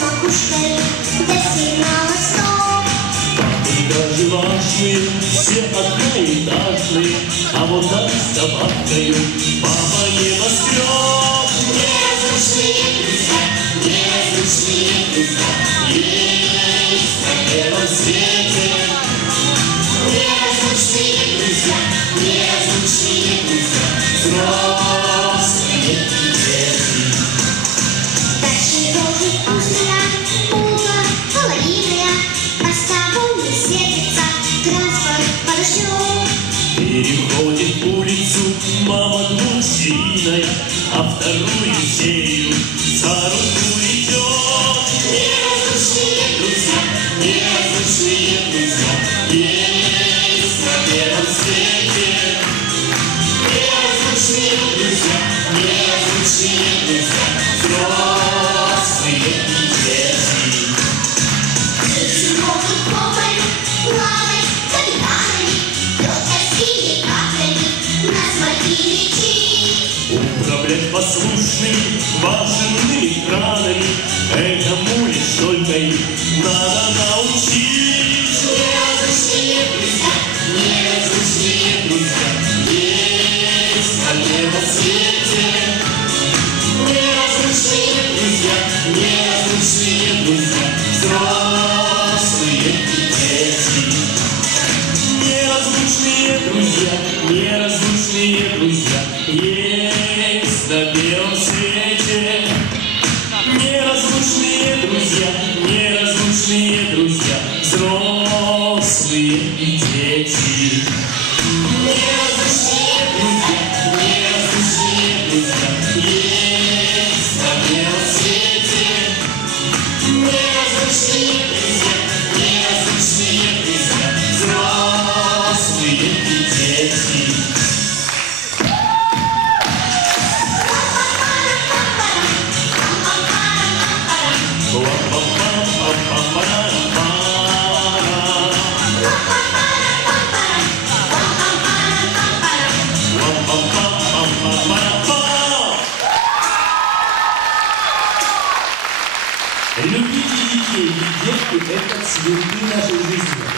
макушкой до сигнала стоп. Даже важные, все одноэтажные, а вот так с добавкою папа небоскреб. Неразлучные друзья, неразлучные друзья, есть на белом свете. Неразлучные друзья, неразлучные друзья, взрослые и дети. Дальше должен узкая, угла, калорийная, по собой не светится, транспорт подождет. Переходит улицу мама двухсерийная, а вторую серию за руку идет. Неразлучные друзья, неразлучные друзья, есть на белом свете. Неразлучные друзья, неразлучные друзья, взрослые и дети. Дети могут хлопать, плавать капитанами, кто-то синими каплями назвать и летит. Управлять послушными важными кранами, этому лишь только их надо научить. Неразлучные друзья, неразлучные друзья, есть на белом свете. Неразлучные друзья, неразлучные друзья, взрослые и дети. Неразлучные друзья, неразлучные друзья, есть на белом свете. Неразлучные друзья, неразлучные друзья, взрослые и дети. Неразлучные друзья, неразлучные друзья, есть на белом свете. Неразлучные друзья, неразлучные друзья, взрослые и дети. Любите детей, ведь детки — это цветы нашей жизни.